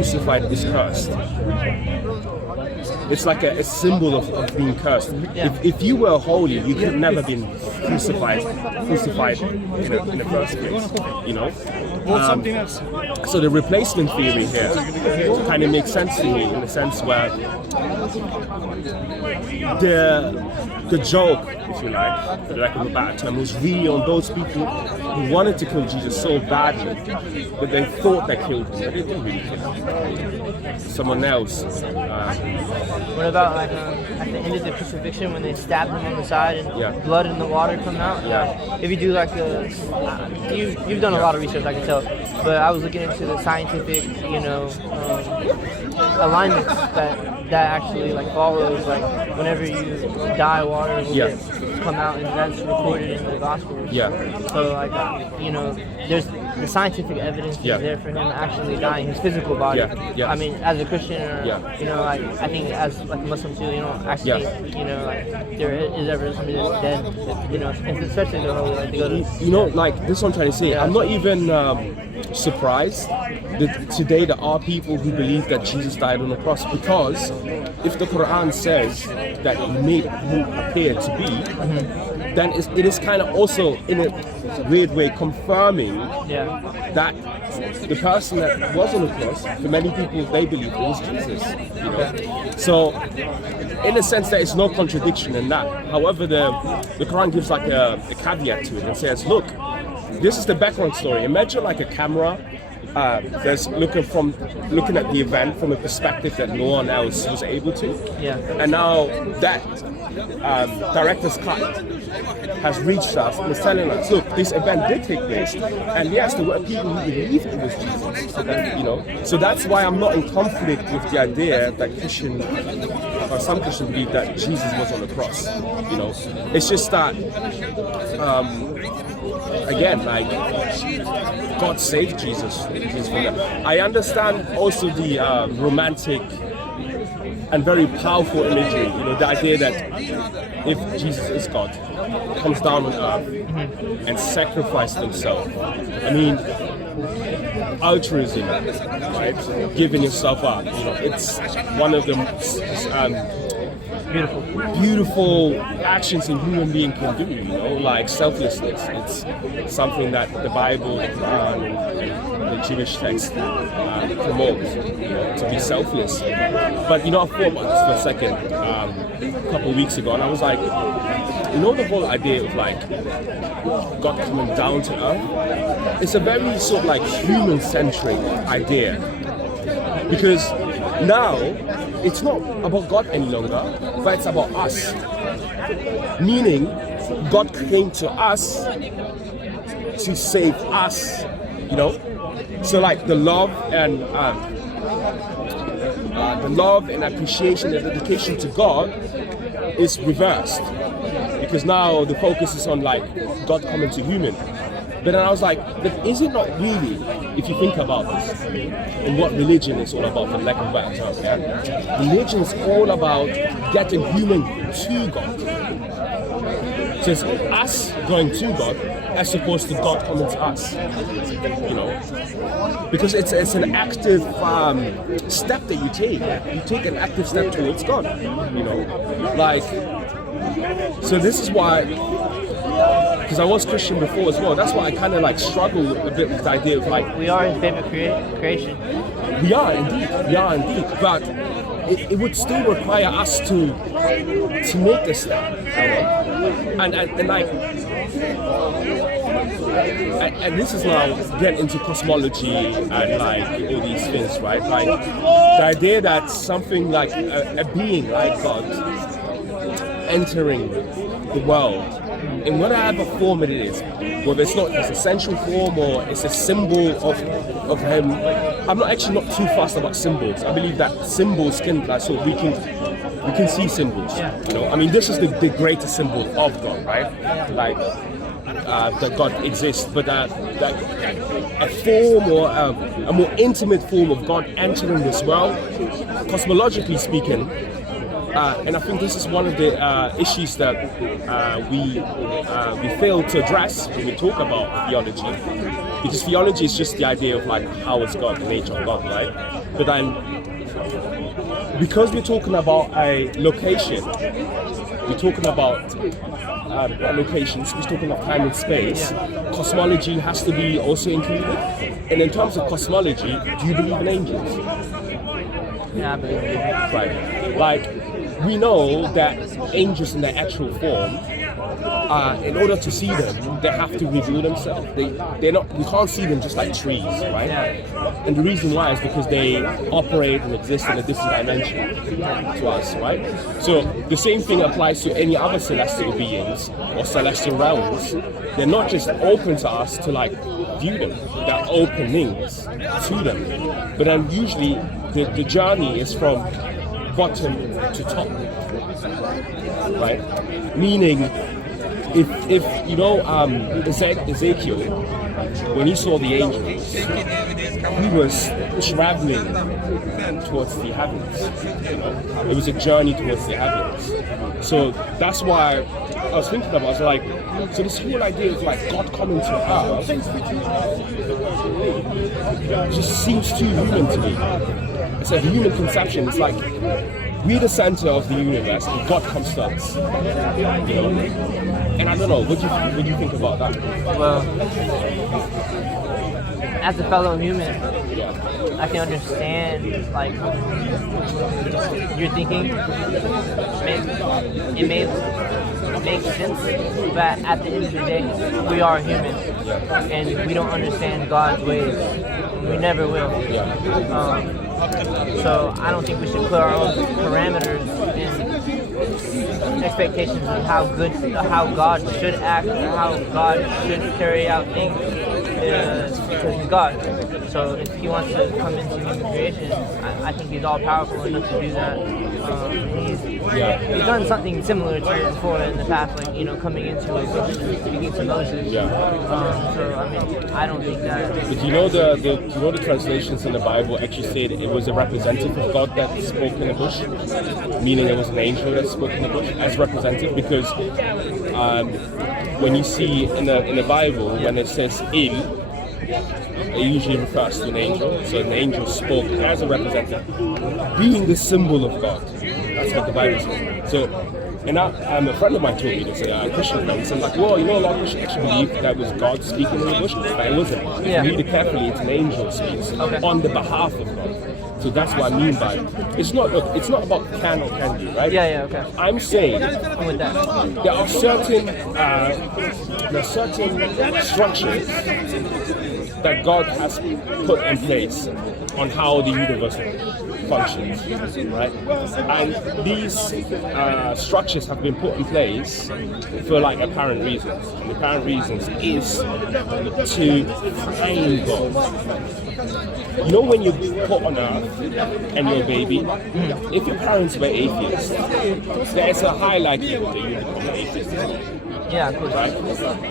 crucified is cursed. It's like a symbol of being cursed. Yeah. If you were holy, you could never been crucified in the first place. You know. So the replacement theory here kind of makes sense to me in the sense where the joke, if you like, for lack of a better term, was really on those people who wanted to kill Jesus so badly that they thought they killed him, but they didn't really kill him. Someone else. What about like at the end of the crucifixion when they stabbed him on the side and blood and the water come out? Yeah. If you do like you've done a lot of research, I can tell, but I was looking into the scientific, alignments that actually like follows, like whenever you die, water will come out, and that's recorded in the Gospels. Yeah. So like there's the scientific evidence is there for him actually dying, his physical body. Yeah. Yeah. I mean, as a Christian, or like I think as like Muslim too, actually, like there is ever somebody that's dead, and especially the whole like to go to. Like this is what I'm trying to say. I'm not even surprised that today there are people who believe that Jesus died on the cross, because if the Quran says that he made who appeared to be, then it is kind of also in a weird way confirming that the person that was on the cross, for many people they believe it was Jesus. So in a sense there is no contradiction in that. However, the Quran gives like a caveat to it and says, look, this is the background story. Imagine like a camera there's looking at the event from a perspective that no one else was able to. Yeah. And now that director's cut has reached us and is telling us, look, this event did take place, and yes, there were people who believed it was Jesus. So that's why I'm not in conflict with the idea that some Christians believe that Jesus was on the cross. It's just that again, like, God saved Jesus from that. I understand also the romantic and very powerful imagery, the idea that if Jesus is God, comes down on earth and sacrificed himself. I mean, altruism, right? Giving yourself up, it's one of the beautiful actions a human being can do, like selflessness. It's something that the Bible, the Quran, and the Jewish text promotes, to be selfless. But I thought about this for a second, a couple of weeks ago, and I was like, the whole idea of like God coming down to earth, it's a very sort of like human-centric idea, because now it's not about God any longer, but it's about us. Meaning, God came to us to save us, So like the love and appreciation and dedication to God is reversed, because now the focus is on like God coming to human. But then I was like, but is it not really, if you think about this, and what religion is all about, for lack of a better term, religion is all about getting human to God. So it's us going to God, as opposed to God coming to us. Because it's an active step that you take. You take an active step towards God. So this is why, because I was Christian before as well, that's why I kind of like struggle a bit with the idea of like... We are his favorite creation. We are indeed, but it would still require us to make this step, and like... And this is now getting into cosmology and like all these things, right? Like the idea that something like a being like God entering the world in whatever form it is, whether it's not his essential form or it's a symbol of him. I'm not too fussed about symbols. I believe that symbols can, like, so we can see symbols. I mean, this is the greatest symbol of God, right? Like that God exists, but that a form or a more intimate form of God entering this world, cosmologically speaking. And I think this is one of the issues that we fail to address when we talk about theology, because theology is just the idea of like how is God, the nature of God, right? But then, because we're talking about a location, we're talking about locations, we're talking about time and space, cosmology has to be also included. And in terms of cosmology, do you believe in angels? Yeah, I believe it. Right. Like, we know that angels in their actual form, in order to see them, they have to reveal themselves. They're not. We can't see them just like trees, right? Yeah. And the reason why is because they operate and exist in a different dimension to us, right? So the same thing applies to any other celestial beings or celestial realms. They're not just open to us to like view them. They're openings to them. But then usually the journey is from bottom to top, right? Meaning, if you know Ezekiel, when he saw the angels, he was traveling towards the heavens. You know? It was a journey towards the heavens. So that's why I was thinking about. I was like, so this whole idea of like God coming to earth just seems too human to me. It's a human conception. It's like we're the center of the universe and God comes to us. You know? And I don't know, what do you think about that? Well, as a fellow human, I can understand like your thinking. It may make sense, but at the end of the day, we are human, and we don't understand God's ways. We never will. So I don't think we should put our own parameters and expectations of how God should act, or how God should carry out things, because He's God. So if He wants to come into human creation, I think He's all powerful enough to do that. He's done something similar to it before in the past, like coming into a bush and speaking to Moses. So I mean, I don't think that. But you know the translations in the Bible actually said it was a representative of God that spoke in the bush, meaning it was an angel that spoke in the bush as representative, because when you see in the Bible when it says il, it usually refers to an angel. So an angel spoke as a representative, being the symbol of God. That's what the Bible says. So, and a friend of mine told me this, a Christian friend. So I'm like, well, a lot of Christians actually believe that was God speaking in the bush, but it wasn't. If you read it carefully, it's an angel speaks on the behalf of God. So that's what I mean by it. It's not about can or can do, right? Okay. I'm saying I'm with that. there are certain structures that God has put in place on how the universe functions, right? And these structures have been put in place for like apparent reasons. And the apparent reasons is to find God. You know, when you're put on earth and you're a baby, if your parents were atheists, there's a high likelihood that you become an atheist. Yeah, of course. Right?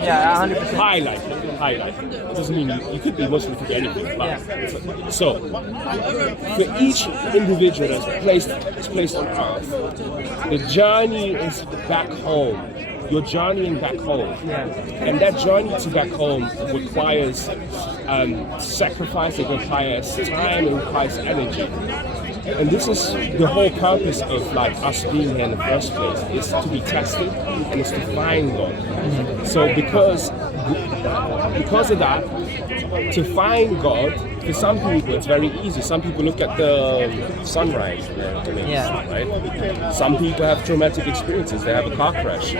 Yeah, 100%. High likelihood. It doesn't mean you could be Muslim, you could be anything. But so, for each individual that's placed on earth, the journey is back home. You're journeying back home. And that journey to back home requires sacrifice, it requires time, it requires energy. And this is the whole purpose of like us being here in the first place, is to be tested and is to find God. So because of that, to find God, for some people it's very easy. Some people look at the sunrise, right? Some people have traumatic experiences. They have a car crash.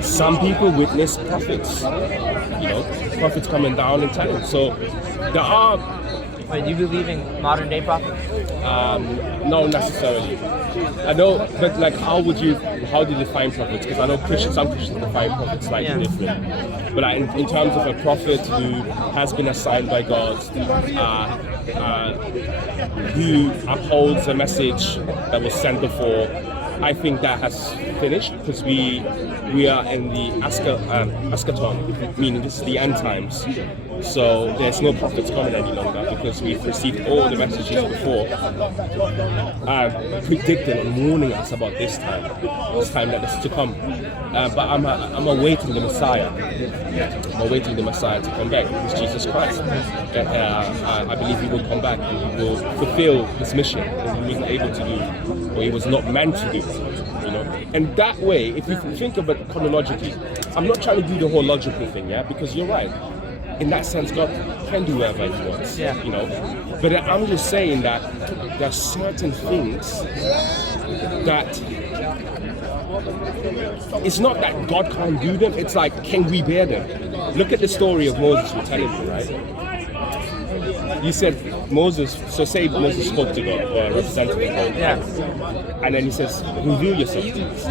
Some people witness prophets, prophets coming down and telling. So there are. Wait, do you believe in modern day prophets? No, necessarily. I know, but like, how do you define prophets? Because I know some Christians define prophets slightly different. But like, in terms of a prophet who has been assigned by God, who upholds a message that was sent before, I think that has finished, because we are in the eschaton, meaning this is the end times. So there's no prophets coming any longer because we've received all the messages before, predicting and warning us about this time that is to come. But I'm awaiting the Messiah. I'm awaiting the Messiah to come back, which is Jesus Christ. And I believe he will come back and he will fulfill his mission that he wasn't able to do, or he was not meant to do. You know, and that way, if you think of it chronologically, I'm not trying to do the whole logical thing, because you're right. In that sense, God can do whatever he wants, you know. But I'm just saying that there are certain things that it's not that God can't do them. It's like, can we bear them? Look at the story of Moses we're telling you, right? You said Moses, so say Moses spoke to God, or represented God. Yeah. And then he says, reveal yourself to us.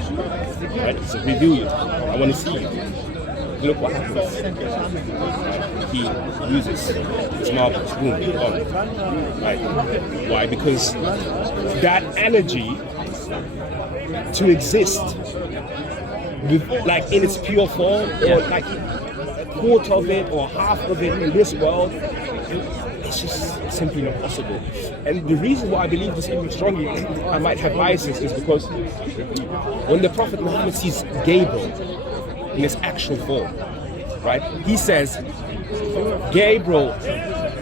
Right? He says, reveal you. I want to see you. Look what happens. He uses his marbles, boom, gone. Right? Why? Because that energy to exist, with, like in its pure form, or like a quarter of it or half of it in this world, it's just simply not possible. And the reason why I believe this even strongly, I might have biases, is because when the Prophet Muhammad sees Gabriel in his actual form, right? He says, Gabriel,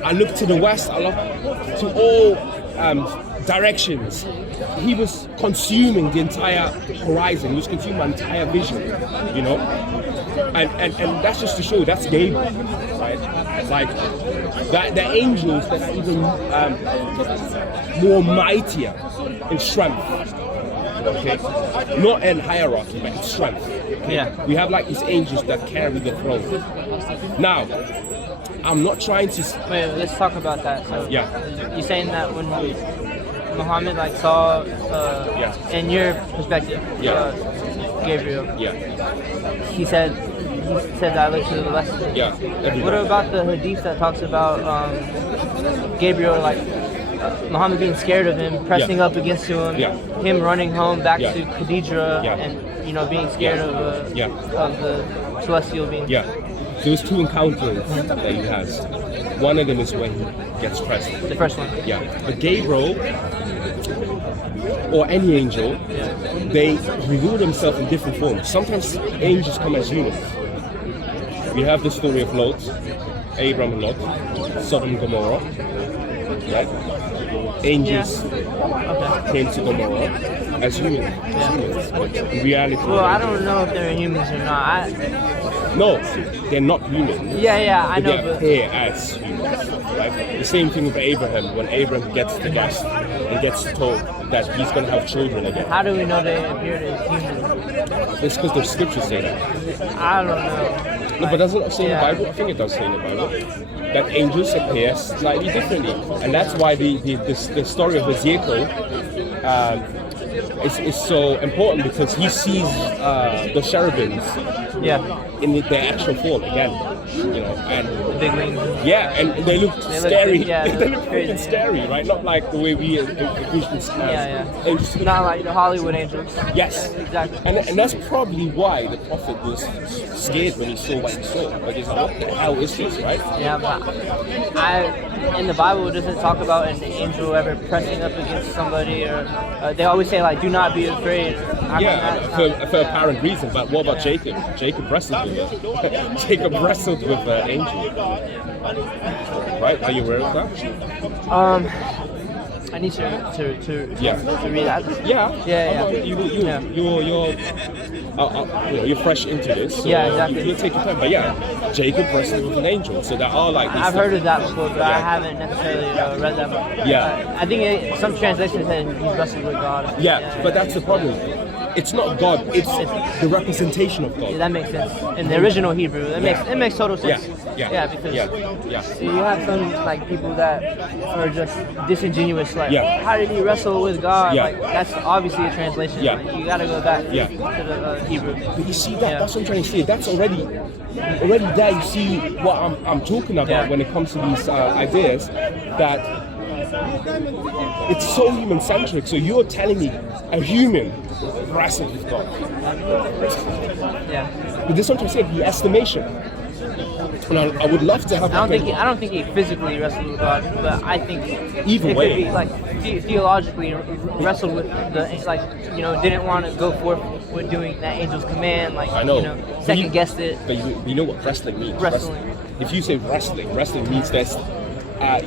I look to the west, I look to all directions. He was consuming the entire horizon. He was consuming my entire vision, you know? And that's just to show you, that's Gabriel, right? Like, the angels that are even more mightier in strength, okay? Not in hierarchy, but in strength. Okay? Yeah. We have like these angels that carry the throne. Now, I'm not trying to... Wait, let's talk about that. So, you're saying that when Muhammad saw, in your perspective, Gabriel, he said I look to the west. Yeah. What about the hadith that talks about Gabriel, Muhammad being scared of him, pressing up against him, him running home back to Khadija, and being scared of the celestial being? Yeah. So there's two encounters that he has. One of them is when he gets pressed. The first one. Yeah. But Gabriel, or any angel, they reveal themselves in different forms. Sometimes angels come as humans. We have the story of Lot, Abraham and Lot, Sodom and Gomorrah, right? Angels came to Gomorrah as humans. But in reality, well, I don't know if they're humans or not. No, they're not human. Yeah, I know. They appear as humans, right? The same thing with Abraham. When Abraham gets the gas and gets told that he's going to have children again. How do we know they appeared as humans? It's because the scriptures say that. I don't know. No, but doesn't it say in the Bible? I think it does say in the Bible that angels appear slightly differently, and that's why the story of Ezekiel is so important, because he sees the cherubims in their actual form again, and the big wings. Yeah, and they look scary. They look freaking scary, right? Not like the way we Christians angels. Not like the Hollywood angels. Yes, exactly. And that's probably why the prophet was scared when he saw what he saw. Like, he's like, what the hell is this, right? Yeah, but in the Bible, it doesn't talk about an angel ever pressing up against somebody, or they always say do not be afraid. For apparent reason. But what about Jacob? Jacob wrestled with it. Jacob wrestled with an angel. Right? Are you aware of that? I need to read that. You're fresh into this. So exactly. You'll take your time. But Jacob wrestled with an angel. So there are like these I've heard of that before, but I haven't necessarily read that before. I think some translations said he's wrestled with God. But that's the problem. It's not God, it's the representation of God. Yeah, that makes sense. In the original Hebrew, it makes total sense. Because you have some people that are just disingenuous. How did he wrestle with God? That's obviously a translation. You got to go back to the Hebrew. But you see that's what I'm trying to say. That's already there. You see what I'm talking about when it comes to these ideas, that it's so human-centric. So you're telling me a human wrestled with God. But this is what I'm saying, the estimation. And I would love to have. I don't think he physically wrestled with God, but I think Either it way. could be like theologically wrestled with didn't want to go forth with doing that angel's command, like I know. second guessed it. But you know what wrestling means. Wrestling. If you say wrestling means there's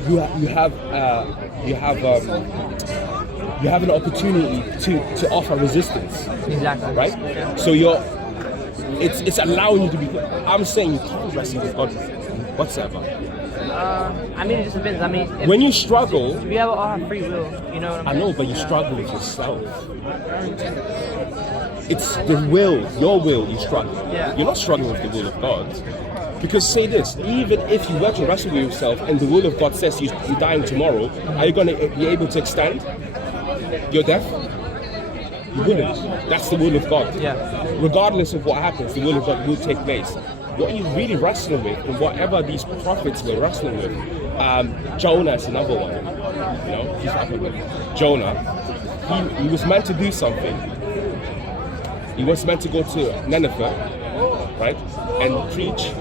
you have an opportunity to offer resistance. Exactly. Right? Yeah. So it's allowing you to be. I'm saying you can't wrestle with God whatsoever. I mean, it just depends. I mean, When you struggle, we all have free will. You know what I I mean? know, but you struggle with yourself. It's the will, your will, you struggle. Yeah. You're not struggling with the will of God. Because say this, even if you were to wrestle with yourself and the will of God says you're dying tomorrow, are you going to be able to extend your death? You wouldn't. That's the will of God. Yeah. Regardless of what happens, the will of God will take place. What you're really wrestling with, and whatever these prophets were wrestling with, Jonah is another one. He's up with Jonah. He was meant to do something. He was meant to go to Nineveh, right, and preach,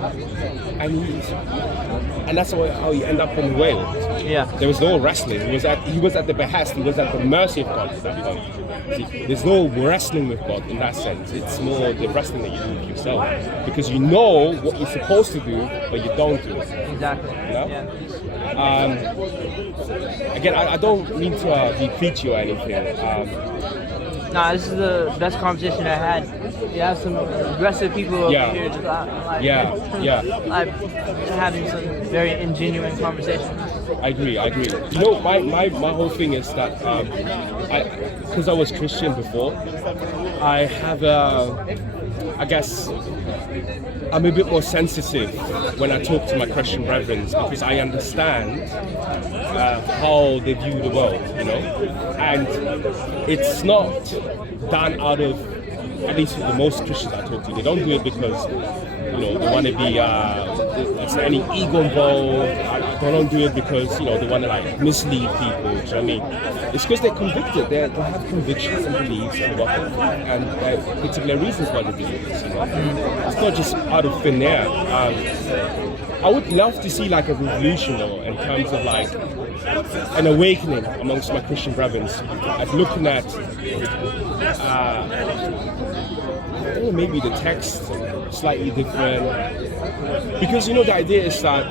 and that's how he ended up in the whale. Yeah. There was no wrestling. He was at the behest. He was at the mercy of God. See, there's no wrestling with God in that sense. It's more the wrestling that you do with yourself, because you know what you're supposed to do, but you don't do it. Exactly. Yeah? Again, I don't mean to be preachy or anything. Nah, this is the best conversation I had. You have some aggressive people Yeah. over here just Yeah. having some very ingenuine conversations. I agree. My whole thing is that because I was Christian before, I have I guess I'm a bit more sensitive when I talk to my Christian brethren, because I understand how they view the world, and it's not done out of, at least for the most Christians I talk to, they don't do it because they want to be there's any ego involved. They don't do it because they want to mislead people. Do you know what I mean? It's because they're convicted. They have convictions and beliefs and there are particular reasons why they believe this. It's not just out of thin air. I would love to see a revolution in terms of an awakening amongst my Christian brethren, looking at maybe the text slightly different, because the idea is that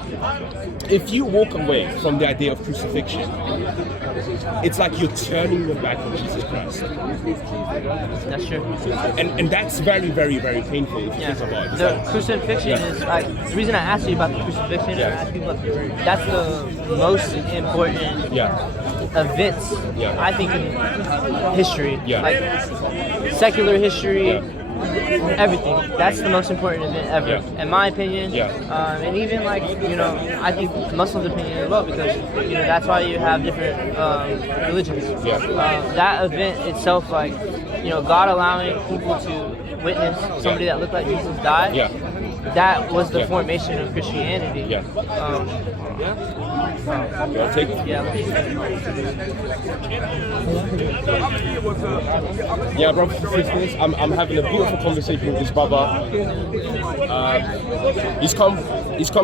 if you walk away from the idea of crucifixion, it's like you're turning your back on Jesus Christ. That's true. And that's very, very, very painful if you think about it. The crucifixion is the reason I asked you about the crucifixion. I asked people that's the most important events I think in history, secular history. Everything. That's the most important event ever, in my opinion. And even I think Muslims' opinion as well, because that's why you have different religions. That event itself, God allowing people to witness somebody that looked like Jesus die. That was the formation of Christianity. Take it. Yeah, brothers and sisters, I'm having a beautiful conversation with this brother. He's come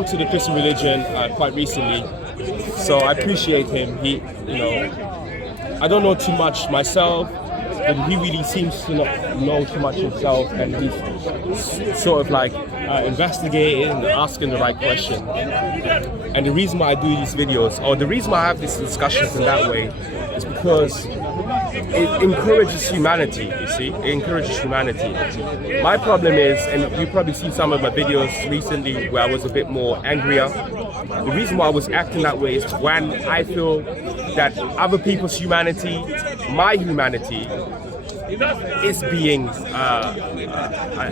to the Christian religion quite recently, so I appreciate him. I don't know too much myself, but he really seems to not know too much himself, and he's sort of investigating and asking the right question. And the reason why I do these videos, or the reason why I have these discussions in that way, is because it encourages humanity, you see? It encourages humanity. My problem is, and you've probably seen some of my videos recently where I was a bit more angrier. The reason why I was acting that way is when I feel that other people's humanity, my humanity, is being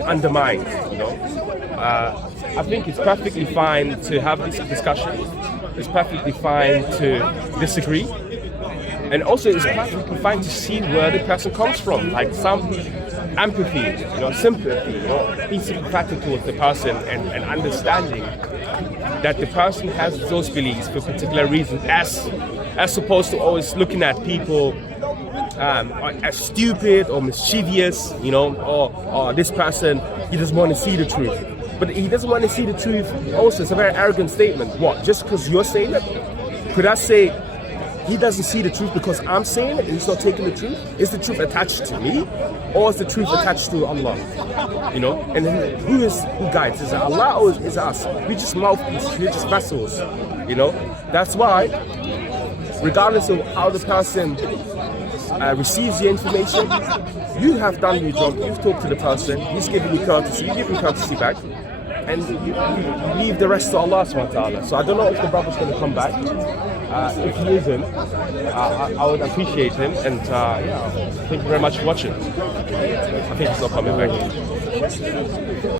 undermined, I think it's perfectly fine to have these discussions. It's perfectly fine to disagree. And also it's perfectly fine to see where the person comes from. Some empathy, sympathy, being sympathetic towards the person and understanding that the person has those beliefs for particular reasons, as opposed to always looking at people as stupid or mischievous, or this person, he doesn't want to see the truth. But he doesn't want to see the truth. Also, it's a very arrogant statement. What? Just because you're saying it? Could I say he doesn't see the truth because I'm saying it and he's not taking the truth? Is the truth attached to me, or is the truth attached to Allah? You know, and then who guides? Is it Allah or is it us? We're just mouthpieces, we're just vessels. You know, that's why, regardless of how the person receives the information, you have done your job. You've talked to the person. He's giving you courtesy. You give him courtesy back. And you leave the rest to Allah subhanahu wa ta'ala. So I don't know if the brother's going to come back. If he isn't, I would appreciate him. And yeah, thank you very much for watching. I think he's not coming back.